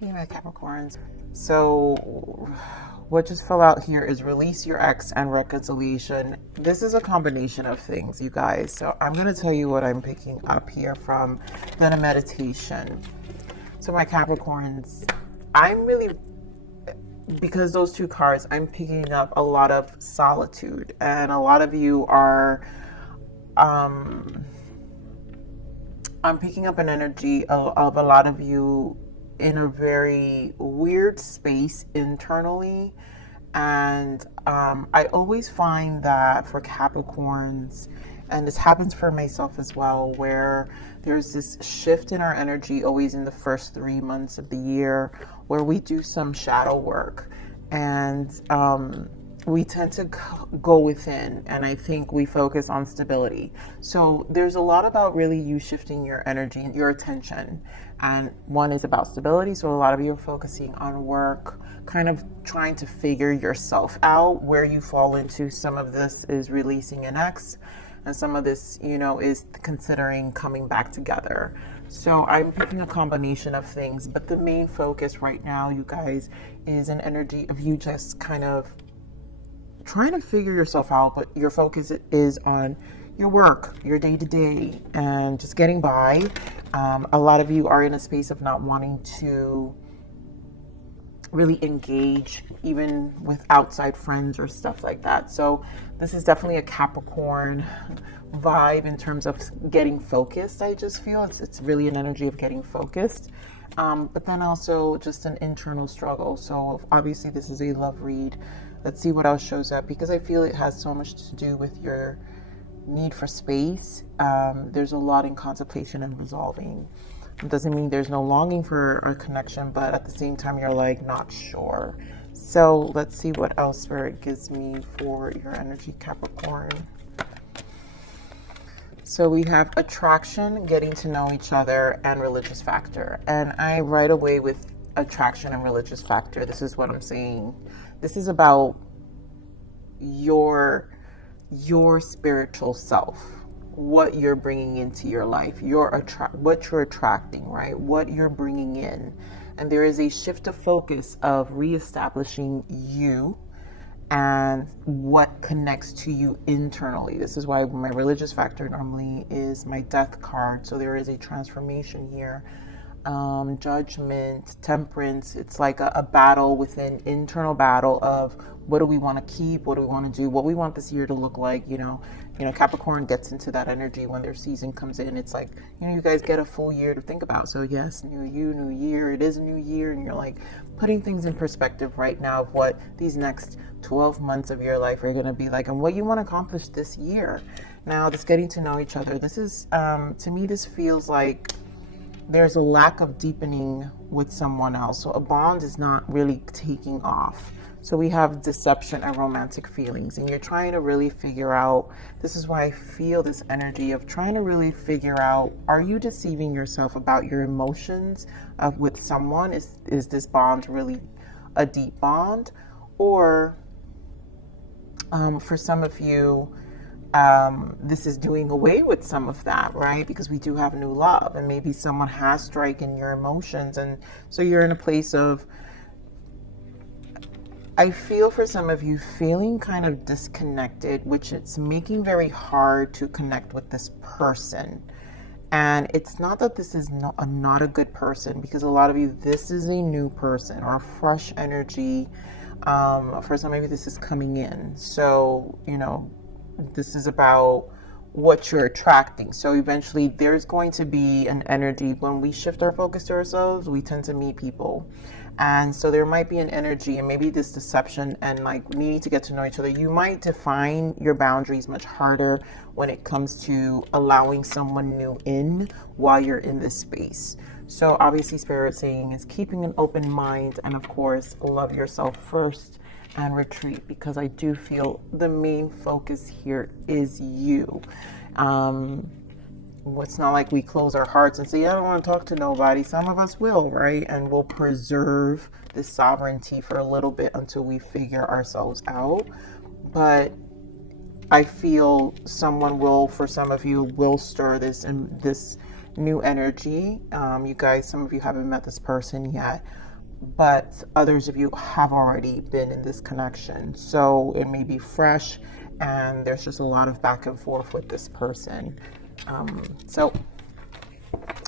Hey, my Capricorns. So, what just fell out here is release your ex and reconciliation. This is a combination of things, you guys. So, I'm going to tell you what I'm picking up here from the meditation. So, my Capricorns, I'm really, because those two cards, I'm picking up a lot of solitude. And a lot of you are, I'm picking up an energy of a lot of you in a very weird space internally. And I always find that for Capricorns, and this happens for myself as well, where there's this shift in our energy always in the first 3 months of the year where we do some shadow work, and we tend to go within, and I think we focus on stability. So there's a lot about really you shifting your energy and your attention, and one is about stability. So a lot of you are focusing on work, kind of trying to figure yourself out, where you fall into. Some of this is releasing an ex, and some of this, you know, is considering coming back together. So I'm picking a combination of things, but the main focus right now, you guys, is an energy of you just kind of trying to figure yourself out, but your focus is on your work, your day-to-day, and just getting by. A lot of you are in a space of not wanting to really engage even with outside friends or stuff like that. So this is definitely a Capricorn vibe in terms of getting focused. I just feel it's really an energy of getting focused, but then also just an internal struggle. So obviously this is a love read. Let's see what else shows up, because I feel it has so much to do with your need for space. There's a lot in contemplation and resolving. It doesn't mean there's no longing for a connection, but at the same time, you're like not sure. So let's see what else Spirit gives me for your energy, Capricorn. So we have attraction, getting to know each other, and religious factor. And I right away with attraction and religious factor, this is what I'm saying. This is about your spiritual self, what you're bringing into your life, what you're attracting, right? What you're bringing in. And there is a shift of focus of reestablishing you and what connects to you internally. This is why my religious factor normally is my death card. So there is a transformation here. Judgment, temperance. It's like a battle within, internal battle of what do we want to keep, what do we want to do, what we want this year to look like. You know, Capricorn gets into that energy when their season comes in. It's like, you guys get a full year to think about. So yes, new you, new year. It is a new year, and you're like putting things in perspective right now of what these next 12 months of your life are going to be like, and what you want to accomplish this year. Now, this getting to know each other. This is, to me, this feels like there's a lack of deepening with someone else. So a bond is not really taking off. So we have deception and romantic feelings, and you're trying to really figure out, this is why I feel this energy of trying to really figure out, are you deceiving yourself about your emotions with someone? Is this bond really a deep bond? Or for some of you, this is doing away with some of that, right? Because we do have new love, and maybe someone has striken your emotions, and so you're in a place of, I feel for some of you feeling kind of disconnected, which it's making very hard to connect with this person. And it's not that this is not a good person, because a lot of you, this is a new person or a fresh energy. For some of you, this is coming in. So, this is about what you're attracting. So eventually there's going to be an energy when we shift our focus to ourselves, we tend to meet people. And so there might be an energy, and maybe this deception and like needing to get to know each other. You might define your boundaries much harder when it comes to allowing someone new in while you're in this space. So obviously Spirit saying is keeping an open mind, and of course, love yourself first and retreat, because I do feel the main focus here is you. It's not like we close our hearts and say, I don't want to talk to nobody. Some of us will, right? And we'll preserve this sovereignty for a little bit until we figure ourselves out. But I feel someone will, for some of you, will stir this new energy. You guys, some of you haven't met this person yet, but others of you have already been in this connection. So it may be fresh and there's just a lot of back and forth with this person. So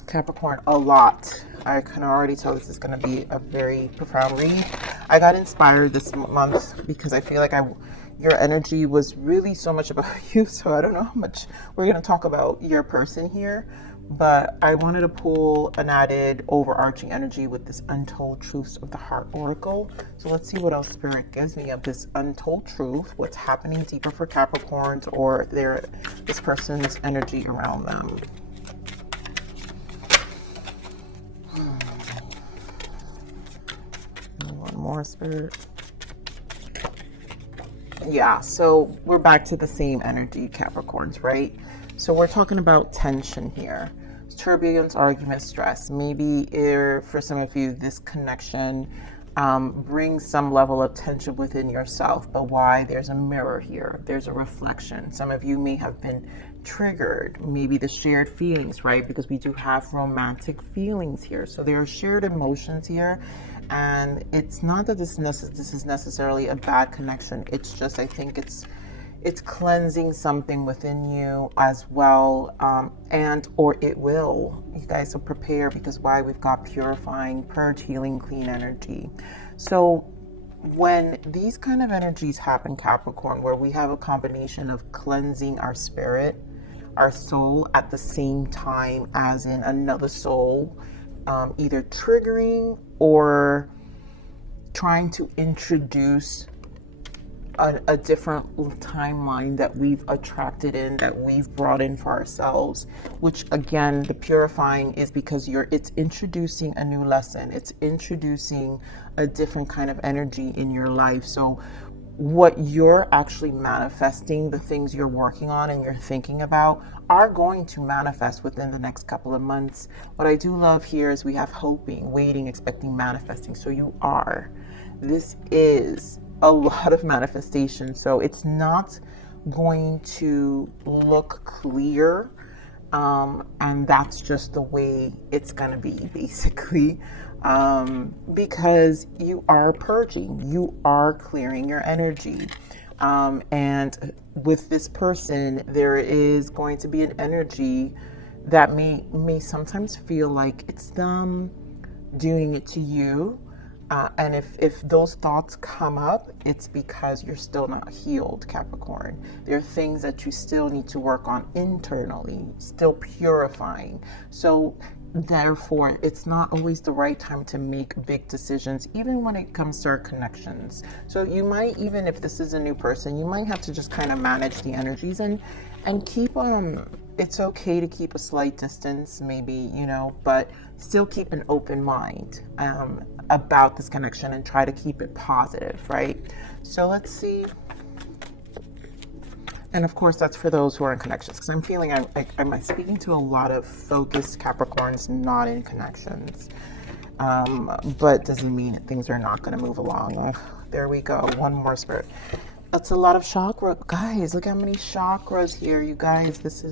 Capricorn, a lot. I can already tell this is going to be a very profound read. I got inspired this month because I feel like your energy was really so much about you. So I don't know how much we're going to talk about your person here, but I wanted to pull an added overarching energy with this Untold Truths of the Heart Oracle. So let's see what else Spirit gives me of this untold truth, what's happening deeper for Capricorns or this person's energy around them. One more, Spirit. Yeah, so we're back to the same energy, Capricorns, right? So we're talking about tension here. Turbulence, argument, stress. Maybe for some of you, this connection brings some level of tension within yourself. But why? There's a mirror here. There's a reflection. Some of you may have been triggered. Maybe the shared feelings, right? Because we do have romantic feelings here. So there are shared emotions here. And it's not that this is necessarily a bad connection. It's just, I think it's cleansing something within you as well, or it will. You guys will prepare, because why? We've got purifying, purge, healing, clean energy. So when these kind of energies happen, Capricorn, where we have a combination of cleansing our spirit, our soul, at the same time as in another soul, either triggering or trying to introduce a different timeline that we've attracted in, that we've brought in for ourselves, which again, the purifying is because it's introducing a new lesson. It's introducing a different kind of energy in your life. So what you're actually manifesting, the things you're working on and you're thinking about, are going to manifest within the next couple of months. What I do love here is we have hoping, waiting, expecting, manifesting. So this is a lot of manifestation. So it's not going to look clear. And that's just the way it's going to be, basically. Because you are purging, you are clearing your energy. And with this person, there is going to be an energy that may sometimes feel like it's them doing it to you. And if those thoughts come up, it's because you're still not healed, Capricorn. There are things that you still need to work on internally, still purifying. So therefore, it's not always the right time to make big decisions, even when it comes to our connections. So you might, even if this is a new person, you might have to just kind of manage the energies and keep it's okay to keep a slight distance, maybe, but still keep an open mind about this connection and try to keep it positive, right? So let's see. And of course, that's for those who are in connections, because I'm feeling I'm speaking to a lot of focused Capricorns not in connections. But doesn't mean things are not going to move along. There we go. One more, Spirit. That's a lot of chakra. Guys, look how many chakras here, you guys. This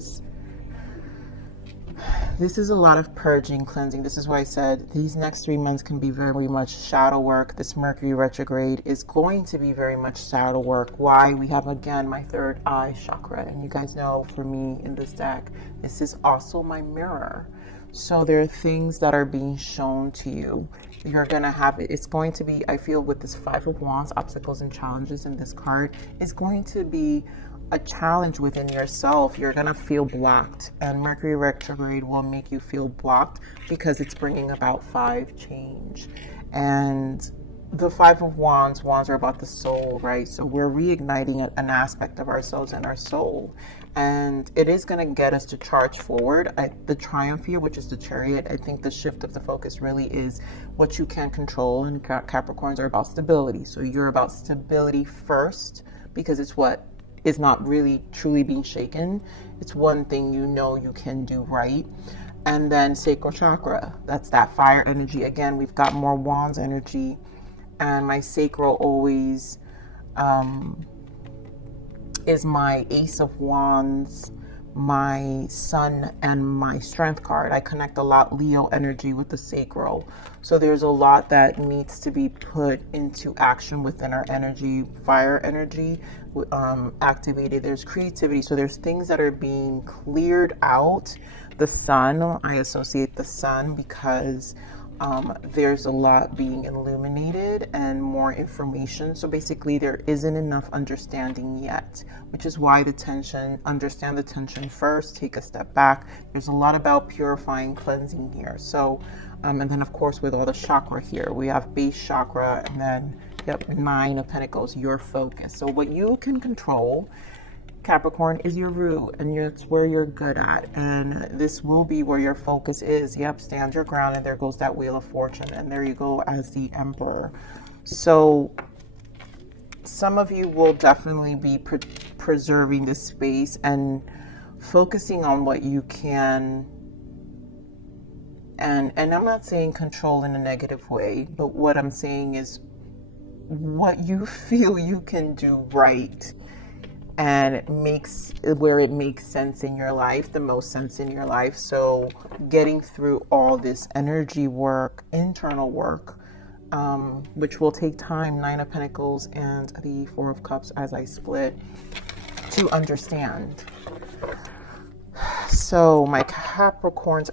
is a lot of purging, cleansing. This is why I said these next 3 months can be very much shadow work. This Mercury retrograde is going to be very much shadow work. Why? We have, again, my third eye chakra. And you guys know, for me in this deck, this is also my mirror. So there are things that are being shown to you. You're going to have it. It's going to be, I feel, with this Five of Wands, obstacles and challenges in this card, is going to be a challenge within yourself. You're going to feel blocked, and Mercury retrograde will make you feel blocked because it's bringing about 5 change. And the Five of Wands are about the soul, right? So we're reigniting an aspect of ourselves and our soul, and it is going to get us to charge forward. The Triumph here, which is the Chariot, I think the shift of the focus really is what you can control, and Capricorns are about stability. So you're about stability first, because it's what is not really truly being shaken. It's one thing you can do right. And then sacral chakra, that's that fire energy. Again, we've got more Wands energy, and my sacral always is my Ace of Wands, my sun and my strength card. I connect a lot Leo energy with the sacral. So there's a lot that needs to be put into action within our energy. Fire energy activated. There's creativity. So there's things that are being cleared out. The sun, I associate the sun because there's a lot being illuminated and more information. So basically there isn't enough understanding yet, which is why the tension, understand the tension first, take a step back. There's a lot about purifying, cleansing here. So, and then of course with all the chakra here, we have base chakra and then, yep, 9 of Pentacles, your focus. So what you can control, Capricorn, is your root, and it's where you're good at, and this will be where your focus is. Yep, stand your ground, and there goes that Wheel of Fortune, and there you go as the Emperor. So some of you will definitely be preserving this space and focusing on what you can, and I'm not saying control in a negative way, but what I'm saying is what you feel you can do right, and it makes where it makes sense in your life, the most sense in your life. So getting through all this energy work, internal work, which will take time, 9 of Pentacles and the 4 of Cups as I split, to understand. So my Capricorns,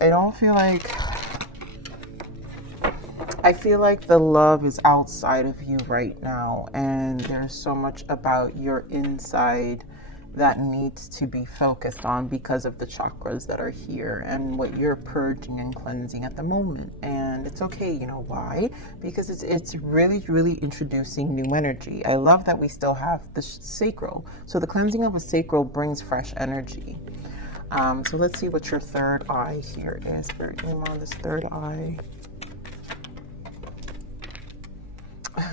I feel like the love is outside of you right now, and there's so much about your inside that needs to be focused on because of the chakras that are here and what you're purging and cleansing at the moment. And it's okay, you know why? Because it's really, really introducing new energy. I love that we still have the sacral. So the cleansing of a sacral brings fresh energy. So let's see what your third eye here is. Spirit, name on this third eye.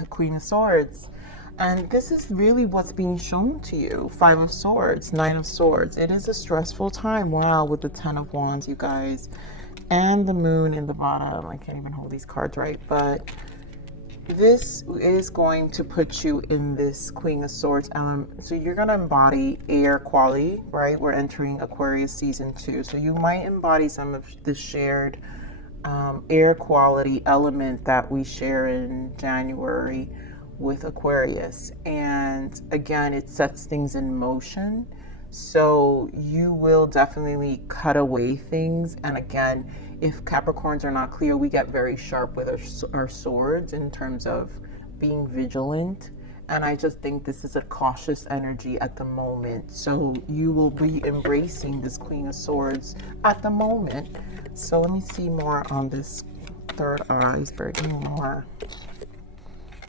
Queen of Swords, and this is really what's being shown to you. 5 of Swords, 9 of Swords. It is a stressful time. Wow, with the 10 of Wands, you guys, and the Moon in the bottom. I can't even hold these cards right, but this is going to put you in this Queen of Swords element. So you're going to embody air quality, right? We're entering Aquarius season 2, so you might embody some of the shared air quality element that we share in January with Aquarius. And again, it sets things in motion. So you will definitely cut away things. And again, if Capricorns are not clear, we get very sharp with our swords in terms of being vigilant. And I just think this is a cautious energy at the moment. So you will be embracing this Queen of Swords at the moment. So let me see more on this third eye. Spirit, give me more.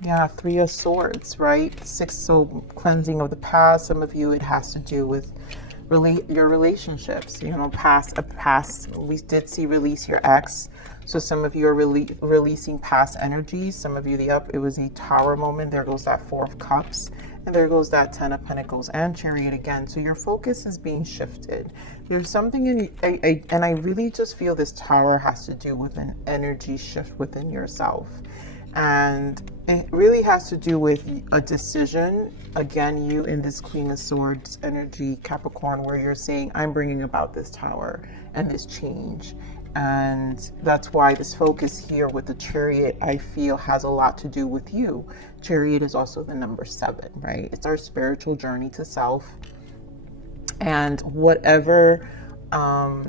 Yeah, 3 of Swords, right? 6, so cleansing of the past. Some of you, it has to do with your relationships. You know, past. We did see release your ex. So some of you are releasing past energies. Some of you, it was a Tower moment. There goes that 4 of Cups. And there goes that 10 of Pentacles and Chariot again. So your focus is being shifted. There's something in, and I really just feel this Tower has to do with an energy shift within yourself. And it really has to do with a decision. Again, you in this Queen of Swords energy, Capricorn, where you're saying, I'm bringing about this Tower and this change. And that's why this focus here with the Chariot, I feel, has a lot to do with you. Chariot is also the number 7, right? It's our spiritual journey to self. And whatever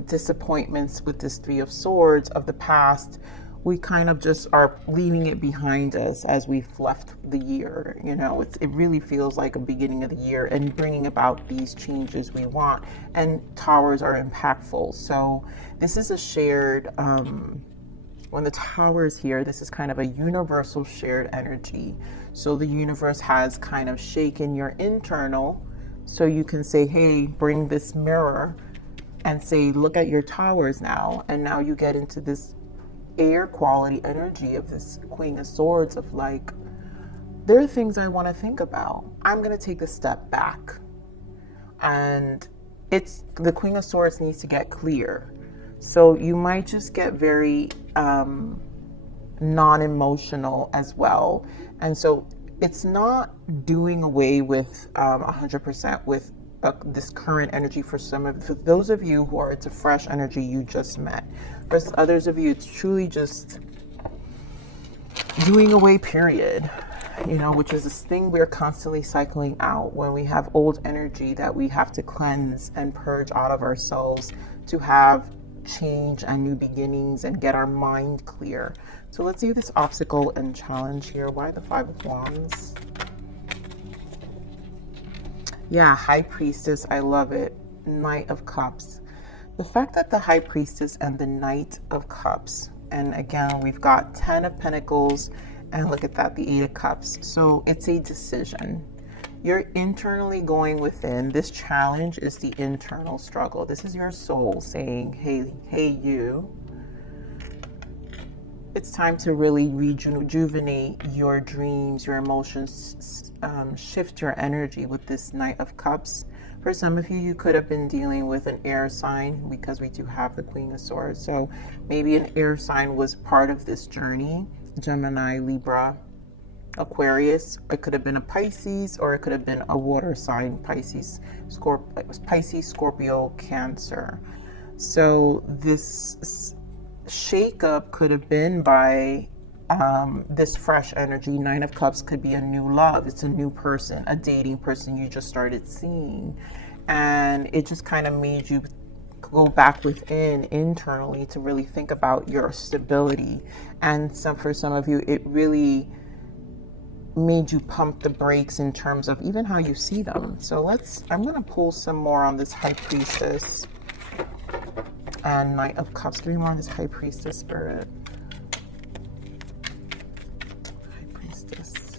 disappointments with this 3 of Swords of the past, we kind of just are leaving it behind us as we've left the year. You know, it really feels like a beginning of the year and bringing about these changes we want. And Towers are impactful. So this is a shared, when the Tower is here, this is kind of a universal shared energy. So the universe has kind of shaken your internal. So you can say, hey, bring this mirror and say, look at your Towers now. And now you get into this air quality energy of this Queen of Swords of like, there are things I want to think about. I'm going to take a step back. And it's the Queen of Swords needs to get clear. So you might just get very non-emotional as well. And so it's not doing away with 100% with this current energy for for those of you who are, it's a fresh energy you just met. For others of you, it's truly just doing away, period. You know, which is this thing we're constantly cycling out when we have old energy that we have to cleanse and purge out of ourselves to have change and new beginnings and get our mind clear. So let's do this obstacle and challenge here. Why the Five of Wands? Yeah, High Priestess, I love it. Knight of Cups. The fact that the High Priestess and the Knight of Cups, and again, we've got 10 of Pentacles, and look at that, the 8 of Cups. So it's a decision. You're internally going within. This challenge is the internal struggle. This is your soul saying, hey, you. It's time to really rejuvenate your dreams, your emotions, shift your energy with this Knight of Cups. For some of you, you could have been dealing with an air sign because we do have the Queen of Swords. So maybe an air sign was part of this journey. Gemini, Libra, Aquarius. It could have been a Pisces, or it could have been a water sign, Pisces, Scorpio, Cancer. So this shakeup could have been by this fresh energy. Nine of Cups could be a new love. It's a new person, a dating person you just started seeing. And it just kind of made you go back within internally to really think about your stability. And for some of you, it really made you pump the brakes in terms of even how you see them. So I'm going to pull some more on this High Priestess and Knight of Cups. Give me more on this High Priestess spirit. High Priestess.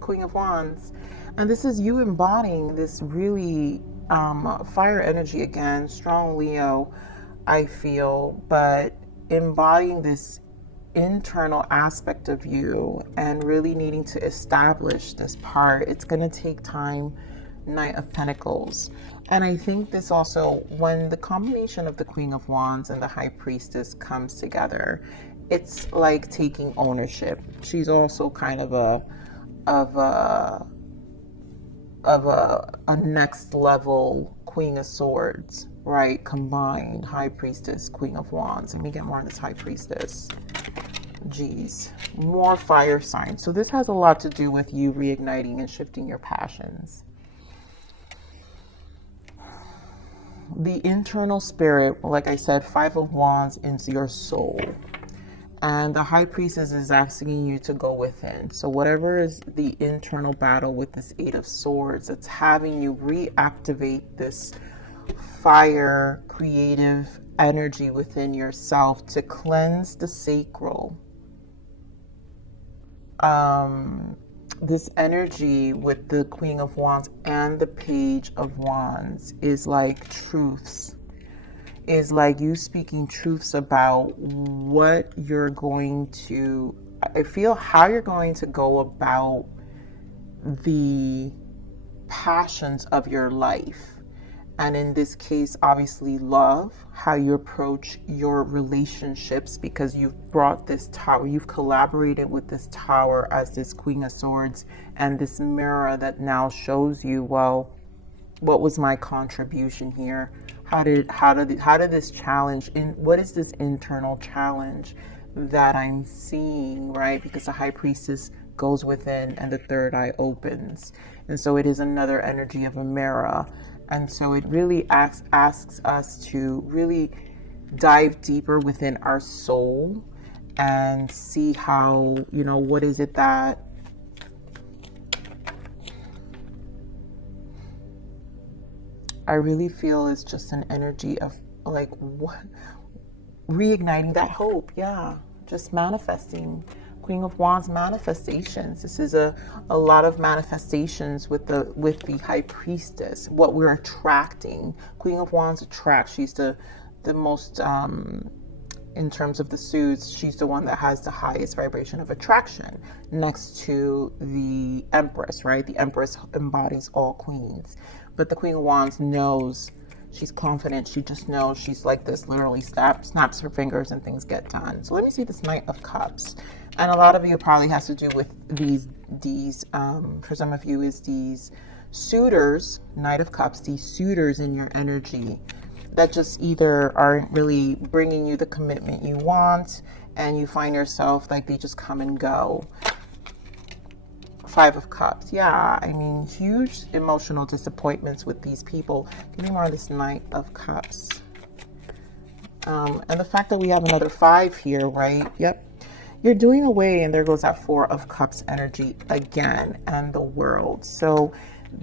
Queen of Wands. And this is you embodying this really fire energy again, strong Leo, I feel, but embodying this internal aspect of you and really needing to establish this part. It's going to take time. Knight of Pentacles. And I think this also, when the combination of the Queen of Wands and the High Priestess comes together, it's like taking ownership. She's also kind of a next level Queen of Swords, right? Combined High Priestess, Queen of Wands. Let me get more on this High Priestess. Geez, more fire signs. So this has a lot to do with you reigniting and shifting your passions. The internal spirit, like I said, Five of Wands is your soul. And the High Priestess is asking you to go within. So whatever is the internal battle with this Eight of Swords, it's having you reactivate this fire, creative energy within yourself to cleanse the sacral. This energy with the Queen of Wands and the Page of Wands is like truths. Is like you speaking truths about what you're going to, I feel how you're going to go about the passions of your life. And in this case, obviously love, how you approach your relationships, because you've brought this tower, you've collaborated with this tower as this Queen of Swords and this mirror that now shows you, well, what was my contribution here? How did this challenge, what is this internal challenge that I'm seeing, right? Because the High Priestess goes within and the third eye opens. And so it is another energy of a mirror. And so it really asks us to really dive deeper within our soul and see how, what is it that I really feel is just an energy of like what reigniting that hope. Yeah, just manifesting. Queen of Wands, manifestations. This is a lot of manifestations with the High Priestess. What we're attracting. Queen of Wands attracts. She's the most in terms of the suits, she's the one that has the highest vibration of attraction next to the Empress, right? The Empress embodies all queens. But the Queen of Wands knows, she's confident, she just knows, she's like this, literally snaps her fingers and things get done. So let me see this Knight of Cups. And a lot of you probably has to do with these for some of you is these suitors, Knight of Cups, these suitors in your energy that just either aren't really bringing you the commitment you want, and you find yourself like they just come and go. Five of Cups. Yeah, I mean, huge emotional disappointments with these people. Give me more of this Knight of Cups. And the fact that we have another 5 here, right? Yep. You're doing away, and there goes that 4 of Cups energy again, and the World. So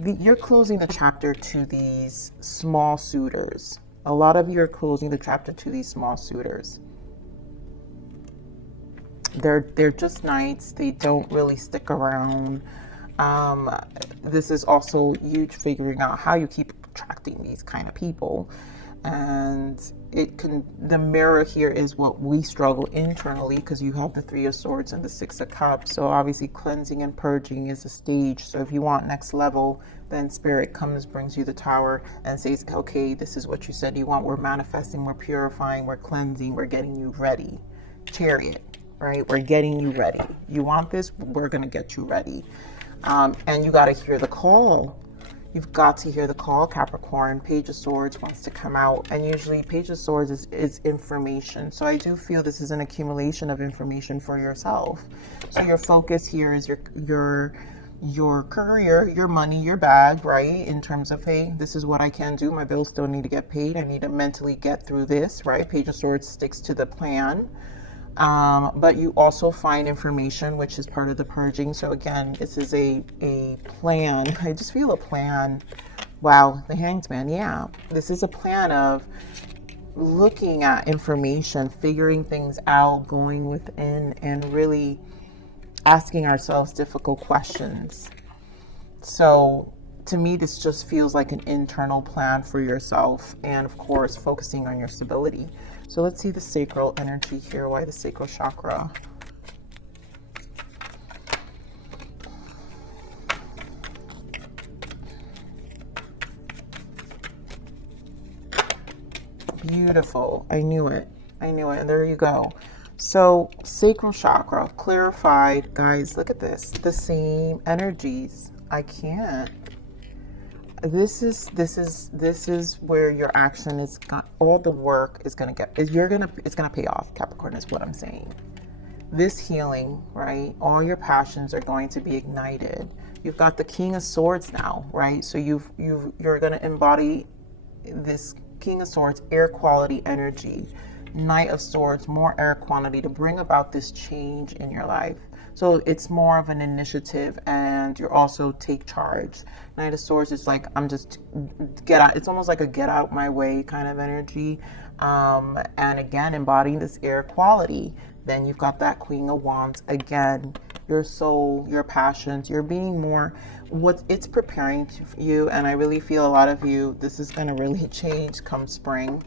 you're closing the chapter to these small suitors. A lot of you are closing the chapter to these small suitors. They're just knights. They don't really stick around. This is also huge, figuring out how you keep attracting these kind of people. And the mirror here is what we struggle internally, because you have the 3 of Swords and the 6 of Cups. So obviously cleansing and purging is a stage. So if you want next level, then Spirit comes, brings you the Tower and says, okay, this is what you said you want. We're manifesting, we're purifying, we're cleansing, we're getting you ready. Chariot, right? We're getting you ready. You want this? We're going to get you ready. And you got to hear the call. You've got to hear the call, Capricorn. Page of Swords wants to come out, and usually Page of Swords is information. So I do feel this is an accumulation of information for yourself. So your focus here is your career, your money, your bag, right? In terms of, hey, this is what I can do. My bills still need to get paid. I need to mentally get through this, right? Page of Swords sticks to the plan. But you also find information, which is part of the purging. So again, this is a plan. I just feel a plan. Wow, the Hanged Man. Yeah, this is a plan of looking at information, figuring things out, going within, and really asking ourselves difficult questions. So to me, this just feels like an internal plan for yourself, and of course, focusing on your stability. So let's see the sacral energy here. Why the sacral chakra? Beautiful. I knew it. I knew it. And there you go. So sacral chakra, clarified. Guys, look at this. The same energies. I can't. This is where your action is got, all the work is going to get, it's going to pay off, Capricorn, is what I'm saying. This healing, right? All your passions are going to be ignited. You've got the King of Swords now, right? So you're going to embody this King of Swords, air quality energy. Knight of Swords, more air quality to bring about this change in your life. So it's more of an initiative, and you're also take charge. Knight of Swords is like, I'm just get out. It's almost like a get out my way kind of energy. And again, embodying this air quality. Then you've got that Queen of Wands. Again, your soul, your passions, you're being more, what it's preparing you. And I really feel a lot of you, this is going to really change come spring.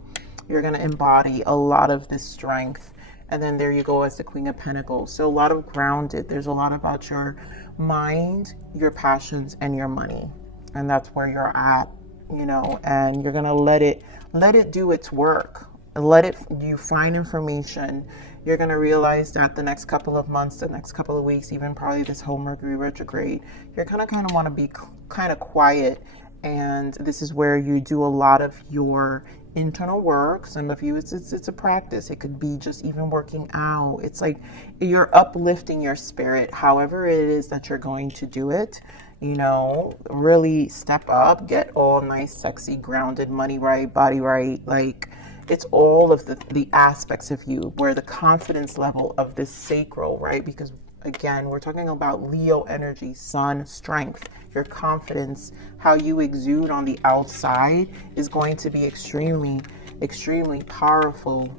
You're going to embody a lot of this strength. And then there you go as the Queen of Pentacles. So a lot of grounded. There's a lot about your mind, your passions, and your money. And that's where you're at, you know, and you're going to let it do its work. You find information. You're going to realize that the next couple of months, the next couple of weeks, even probably this whole Mercury retrograde, you're going to kind of want to be kind of quiet. And this is where you do a lot of your internal work. Some of you, it's a practice. It could be just even working out. It's like you're uplifting your spirit, however it is that you're going to do it. You know, really step up, get all nice, sexy, grounded, money right, body right. Like it's all of the aspects of you where the confidence level of this sacral, right? Because again, we're talking about Leo energy, sun, strength. Your confidence, how you exude on the outside is going to be extremely, extremely powerful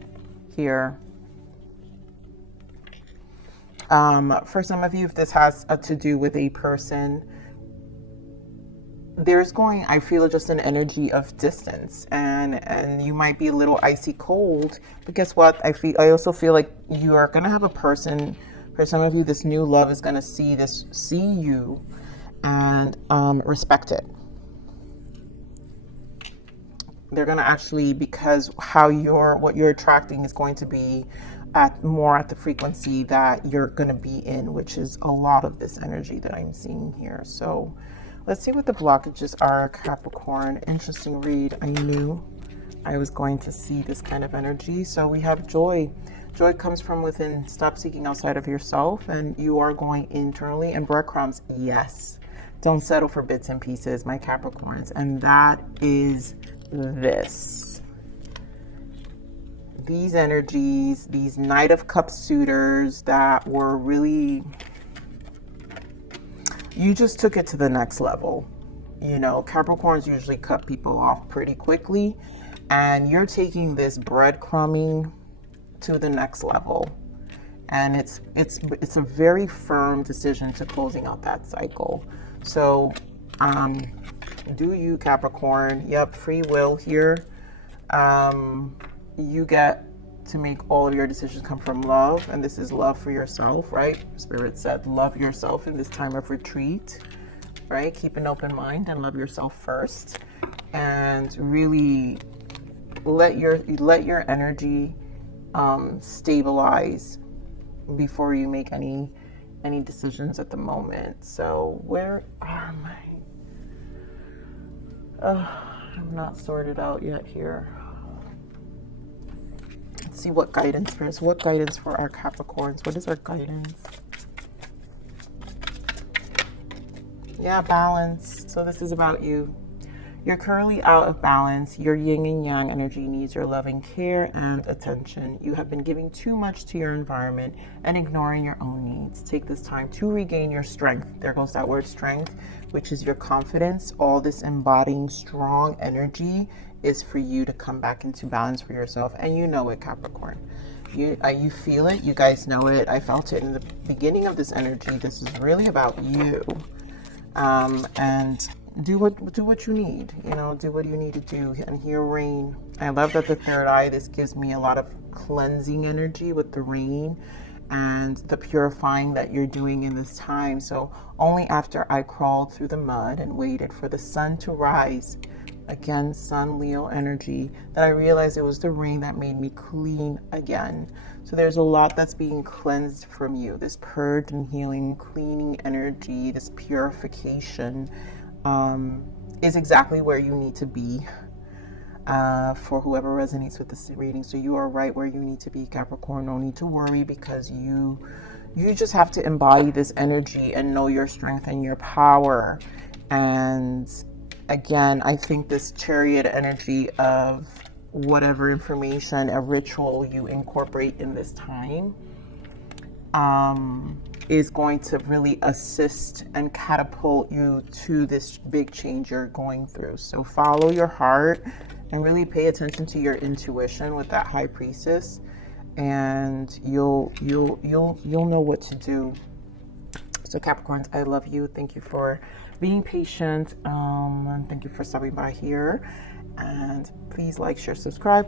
here. For some of you, if this has to do with a person, I feel just an energy of distance, and you might be a little icy cold, but guess what? I also feel like you are going to have a person. For some of you, this new love is going to see you and respect it. They're going to actually, because what you're attracting is going to be more at the frequency that you're going to be in, which is a lot of this energy that I'm seeing here. So let's see what the blockages are, Capricorn. Interesting read. I knew I was going to see this kind of energy. So we have joy. Joy comes from within. Stop seeking outside of yourself, and you are going internally. And breadcrumbs, yes. Don't settle for bits and pieces, my Capricorns. And that is this. These energies, these Knight of Cups suitors that were really, you just took it to the next level. You know, Capricorns usually cut people off pretty quickly, and you're taking this breadcrumbing to the next level. And it's a very firm decision to closing out that cycle. So do you, Capricorn? Yep, free will here. You get to make all of your decisions come from love, and this is love for yourself, right? Spirit said love yourself in this time of retreat, right? Keep an open mind and love yourself first, and really let your energy stabilize before you make any decisions at the moment. So where are my I'm not sorted out yet here. Let's see what guidance for us. What guidance for our Capricorns? What is our guidance? Yeah, balance. So this is about you. You're currently out of balance. Your yin and yang energy needs your loving care and attention. You have been giving too much to your environment and ignoring your own needs. Take this time to regain your strength. There goes that word strength, which is your confidence. All this embodying strong energy is for you to come back into balance for yourself. And you know it, Capricorn. You feel it. You guys know it. I felt it in the beginning of this energy. This is really about you. And do what you need, you know, do what you need to do. And here, rain. I love that the third eye, this gives me a lot of cleansing energy with the rain and the purifying that you're doing in this time. So only after I crawled through the mud and waited for the sun to rise, again, Sun Leo energy, that I realized it was the rain that made me clean again. So there's a lot that's being cleansed from you. This purge and healing, cleaning energy, this purification is exactly where you need to be for whoever resonates with this reading. So you are right where you need to be, Capricorn. No need to worry, because you just have to embody this energy and know your strength and your power. And again, I think this Chariot energy of whatever information, a ritual you incorporate in this time is going to really assist and catapult you to this big change you're going through. So follow your heart and really pay attention to your intuition with that High Priestess, and you'll know what to do. So Capricorns, I love you. Thank you for being patient. And thank you for stopping by here. And please like, share, subscribe.